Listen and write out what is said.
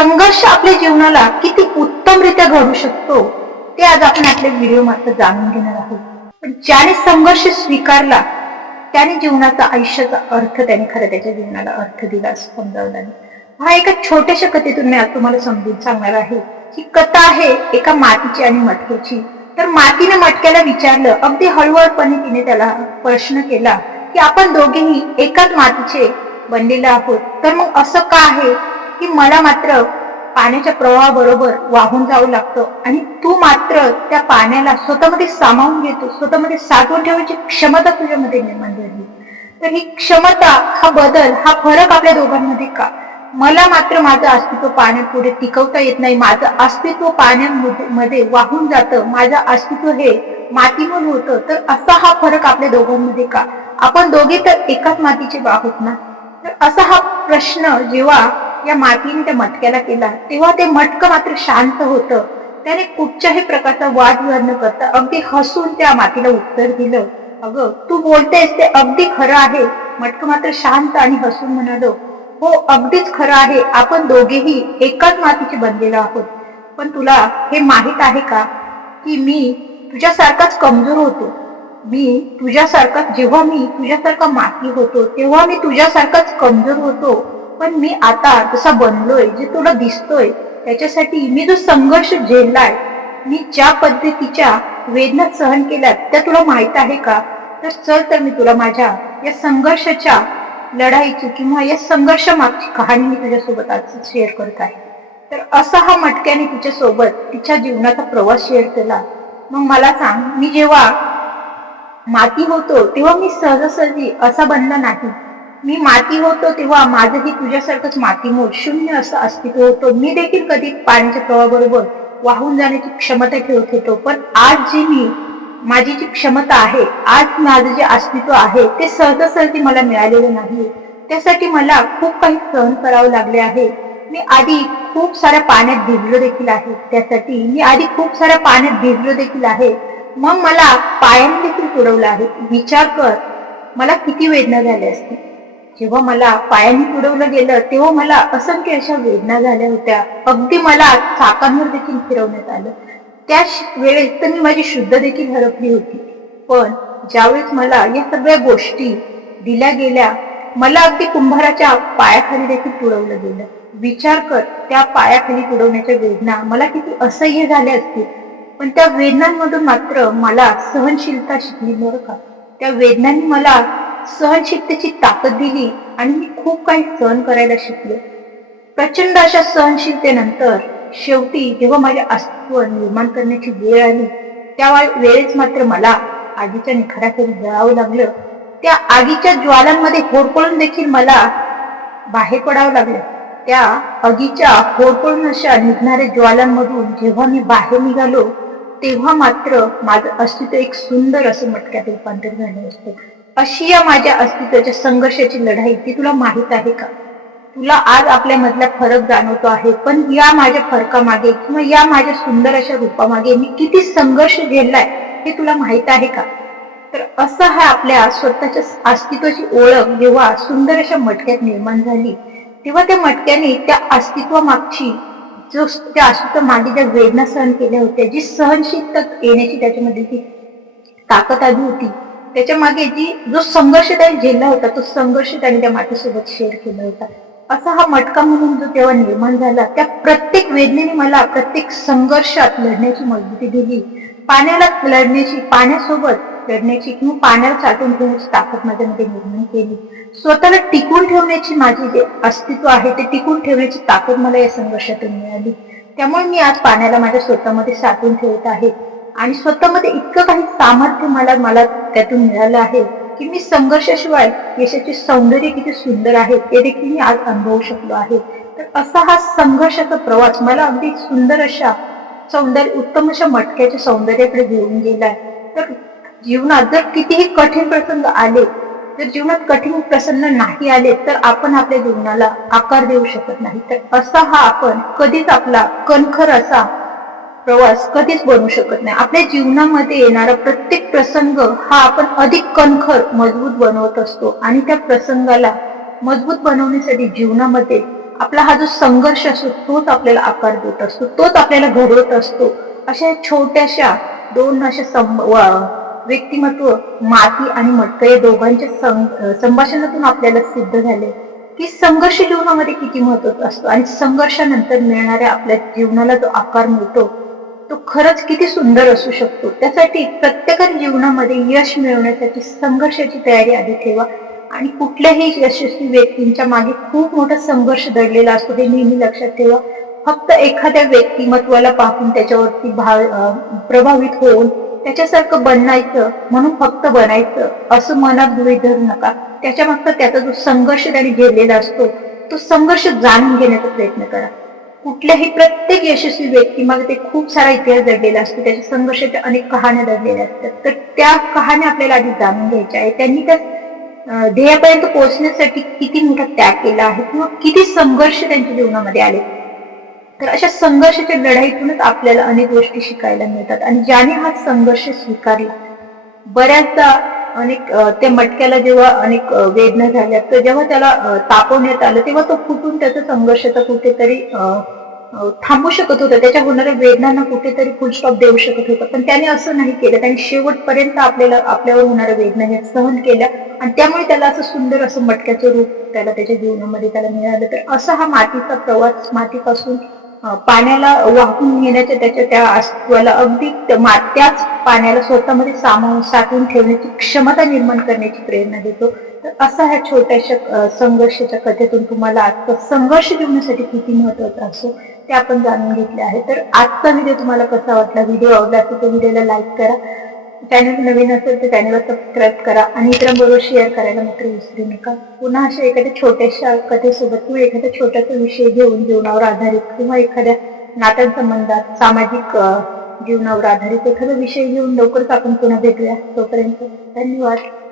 संघर्ष आपल्या जीवनाला किती उत्तमरित्या घडू शकतो ते आज आपण आपल्या व्हिडिओ मार्फत जाणून घेणार आहोत. पण ज्याने संघर्ष स्वीकारला त्याने जीवनाचा आयुष्याचा अर्थ त्याने खरं त्याच्या जीवनाला अर्थ दिला समजावला हा एका छोट्याशा कथेतून मी आज तुम्हाला समजून सांगणार आहे ही कथा आहे एका मातीची आणि मटक्याची. तर मातीने मटक्याला विचारलं अगदी हळूहळपणे तिने त्याला प्रश्न केला की आपण दोघेही एकाच मातीचे बनलेले आहोत. तर मग असं का आहे? की मला मात्र पाण्याच्या प्रवाहाबरोबर वाहून जावं लागतं. आणि तू मात्र त्या पाण्याला स्वतःमध्ये सामावून घेतो स्वतःमध्ये साठवून ठेवायची क्षमता तुझ्यामध्ये निर्माण झाली. तर ही क्षमता हा बदल हा फरक आपल्या दोघांमध्ये का? मला मात्र माझं अस्तित्व पाण्यापुढे टिकवता येत नाही. माझं अस्तित्व पाण्यामध्ये मध्ये वाहून जातं. माझं अस्तित्व हे मातीमूल होतं. तर असा हा फरक आपल्या दोघांमध्ये का? आपण दोघे तर एकाच मातीचे आहोत ना? तर असा हा प्रश्न जेव्हा या मातीने त्या मटक्याला केला. तेव्हा ते मटकं मात्र शांत होतं. त्याने कुठच्याही प्रकारचा वादविवाद न करता अगदी हसून त्या मातीला उत्तर दिलं. अगं तू बोलतेस ते अगदी खरं आहे. मटकं मात्र शांत आणि हसून म्हणालो हो अगदीच खरं आहे. आपण दोघेही एकाच मातीचे बनलेलो आहोत. पण तुला हे माहीत आहे का की मी तुझ्यासारखाच कमजोर होतो? मी तुझ्यासारखा जेव्हा मी तुझ्यासारखा माती होतो तेव्हा मी तुझ्यासारखाच कमजोर होतो. पण मी आता जसा बनलोय जे तुला दिसतोय त्याच्यासाठी मी जो संघर्ष झेललाय मी ज्या पद्धतीच्या वेदना सहन केल्यात त्या तुला माहीत आहे का? तर चल तर मी तुला माझ्या या संघर्षाच्या लढाईची किंवा या संघर्ष मागची कहाणी मी तुझ्यासोबत आज शेअर करत आहे. तर असा हा मटक्याने तिच्यासोबत तिच्या जीवनाचा प्रवास शेअर केला. मग मला सांग मी जेव्हा माती होतो तेव्हा मी सहजासहजी असा बनला नाही. मी माती होतो तेव्हा माझंही तुझ्यासारखंच मातीमोल शून्य असं अस्तित्व होतो. मी देखील कधी पाण्याच्या प्रवाहाबरोबर वाहून जाण्याची क्षमता ठेवत होतो पण आज जी मी माझी जी क्षमता आहे आज माझं जे अस्तित्व आहे ते सहजासहजी मला मिळालेलं नाही त्यासाठी मला खूप काही सहन करावं लागले आहे. मी आधी खूप साऱ्या पाण्यात भिजलो देखील आहे. त्यासाठी मी आधी खूप साऱ्या पाण्यात भिजलो देखील आहे. मग मला पायाने देखील तुडवलं आहे. विचार कर मला किती वेदना झाल्या असतील. जेव्हा मला पायाने फिरवलं गेलं तेव्हा मला असंख्य अशा वेदना झाल्या होत्या. अगदी मला चाकांवर देखील फिरवण्यात आलं. त्या वेळेस तर मी माझी शुद्ध देखील हरपली होती. पण ज्यावेळेस मला या सगळ्या गोष्टी दिल्या गेल्या मला अगदी कुंभाराच्या पायाखाली देखील तुडवलं गेलं. विचार कर त्या पायाखाली तुडवण्याच्या वेदना मला किती असह्य झाल्या असतील. पण त्या वेदनांमधून मात्र मला सहनशीलता शिकली बरं का. त्या वेदनांनी मला सहनशीलतेची ताकद दिली आणि मी खूप काही सहन करायला शिकले. प्रचंड अशा सहनशीलतेनंतर शेवटी जेव्हा माझे अस्तित्व निर्माण करण्याची वेळ आली त्या वेळेस मात्र मला आगीच्या निखाराखाली जळावं लागलं. त्या आगीच्या ज्वालांमध्ये होरपळून देखील मला बाहेर पडावं लागलं. त्या आगीच्या होरपळून अशा निघणाऱ्या ज्वालांमधून जेव्हा मी बाहेर निघालो तेव्हा मात्र माझं अस्तित्व एक सुंदर असं मटक्यात रूपांतर झालं असतं अशी या माझ्या अस्तित्वाच्या संघर्षाची लढाई ती तुला माहीत आहे का? तुला आज आपल्या मधला फरक जाणवतो आहे पण या माझ्या फरकामागे किंवा या माझ्या सुंदर अशा रूपामागे मी किती संघर्ष झेललाय हे तुला माहीत आहे का? तर असं हा आपल्या स्वतःच्या अस्तित्वाची ओळख जेव्हा सुंदर अशा मटक्यात निर्माण झाली तेव्हा त्या मटक्याने त्या अस्तित्वामागची जो त्या अस्तित्व मागे ज्या वेदना सहन केल्या होत्या जी सहनशीलता येण्याची त्याच्यामध्ये ती ताकद आली होती त्याच्यामागे जी जो संघर्ष त्याने झेलला होता तो संघर्ष त्याने त्या मातीसोबत शेअर केला होता. असा हा मटका म्हणून जो तेव्हा निर्माण झाला त्या प्रत्येक वेदनेने मला प्रत्येक संघर्षात लढण्याची मजबूती दिली. पाण्याला लढण्याची पाण्यासोबत लढण्याची किंवा पाण्याला साठवून ठेवण्याची ताकद माझ्यामध्ये निर्माण केली. स्वतःला टिकून ठेवण्याची माझी जे अस्तित्व आहे ते टिकून ठेवण्याची ताकद मला या संघर्षातून मिळाली. त्यामुळे मी आज पाण्याला माझ्या स्वतःमध्ये साठवून ठेवत आहे. आणि स्वतःमध्ये इतकं काही सामर्थ्य मला मला त्यातून मिळालं आहे की मी संघर्षाशिवाय यशाचे सौंदर्य किती सुंदर आहे ते देखील मी आज अनुभवू शकलो आहे. तर असा हा संघर्षाचा प्रवास मला अगदी सुंदर अशा सौंदर्य उत्तम अशा मटक्याच्या सौंदर्याकडे घेऊन गेलाय. तर जीवनात जर कितीही कठीण प्रसंग आले जर जीवनात कठीण प्रसन्न नाही आले तर आपण आपल्या जीवनाला आकार देऊ शकत नाही. तर असा हा आपण कधीच आपला कणखर असा प्रवास कधीच बनवू शकत नाही. आपल्या जीवनामध्ये येणारा प्रत्येक प्रसंग हा आपण अधिक कणखर मजबूत बनवत असतो. आणि त्या प्रसंगाला मजबूत बनवण्यासाठी जीवनामध्ये आपला हा जो संघर्ष असतो तोच आपल्याला आकार देत असतो. तोच आपल्याला घडवत असतो. अशा छोट्याशा दोन अशा सं- व्यक्तिमत्व माती आणि मटक या दोघांच्या संभाषणातून आपल्याला सिद्ध झाले. की संघर्ष जीवनामध्ये किती महत्त्वाचा असतो. आणि संघर्षानंतर मिळणाऱ्या आपल्या जीवनाला जो आकार मिळतो तो खरंच किती सुंदर असू शकतो. त्यासाठी प्रत्येकाने जीवनामध्ये यश मिळवण्यासाठी संघर्षाची तयारी आधी ठेवा. आणि कुठल्याही यशस्वी व्यक्तींच्या मागे खूप मोठा संघर्ष दडलेला असतो हे नेहमी लक्षात ठेवा. फक्त एखाद्या व्यक्तिमत्वाला पाहून त्याच्यावरती भाव प्रभावित होऊन त्याच्यासारखं बनायचं म्हणून फक्त बनायचं असं मनात गृहित धरू नका. त्याच्या मागचा त्याचा जो संघर्ष त्याने घेतलेला असतो तो संघर्ष जाणून घेण्याचा प्रयत्न करा. कुठल्याही प्रत्येक यशस्वी व्यक्तीमागे ते खूप सारा इतिहास दडलेला असतो. त्याच्या संघर्षाच्या अनेक कहाण्या दडलेल्या असतात. तर त्या कहाण्या आपल्याला आधी जाणून घ्यायच्या आहेत. त्यांनी त्या ध्येयापर्यंत पोहोचण्यासाठी किती मोठा त्याग केला आहे किंवा किती संघर्ष त्यांच्या जीवनामध्ये आले? तर अशा संघर्षाच्या लढाईतूनच आपल्याला अनेक गोष्टी शिकायला मिळतात. आणि ज्याने हा संघर्ष स्वीकारला बऱ्याचदा अनेक त्या मटक्याला जेव्हा अनेक वेदना झाल्या तर जेव्हा त्याला तापवण्यात आलं तेव्हा तो फुटून त्याचा संघर्षाचा कुठेतरी थांबू शकत होता. त्याच्या होणाऱ्या वेदनांना कुठेतरी फुलस्टॉप देऊ शकत होता. पण त्याने असं नाही केलं. त्याने शेवटपर्यंत आपल्याला आपल्यावर होणाऱ्या वेदना ह्या सहन केल्या. आणि त्यामुळे त्याला असं सुंदर असं मटक्याचं रूप त्याला त्याच्या जीवनामध्ये त्याला मिळालं. तर असा हा मातीचा प्रवास मातीपासून पाण्याला वाहून घेण्याच्या त्याच्या त्या अस्तित्वाला अगदी त्याच पाण्याला स्वतःमध्ये सामावून साठवून ठेवण्याची क्षमता निर्माण करण्याची प्रेरणा देतो. तर असा ह्या छोट्याशा संघर्षाच्या कथेतून तुम्हाला आजचा संघर्ष जीवनासाठी किती महत्त्वाचा असो ते आपण जाणून घेतले आहे तर आजचा व्हिडिओ तुम्हाला कसा वाटला? व्हिडिओ आवडला असेल तर व्हिडिओला लाईक करा. चॅनल नवीन असेल तर चॅनलला सबस्क्राईब करा आणि इतरांबरोबर शेअर करायला मात्र विसरू नका. पुन्हा अशा एखाद्या छोट्याशा कथेसोबत किंवा एखाद्या छोट्यासा विषय घेऊन जीवनावर आधारित किंवा एखाद्या नात्यांसंबंधात सामाजिक जीवनावर आधारित एखादा विषय घेऊन लवकरच आपण पुन्हा भेटूया. तोपर्यंत धन्यवाद.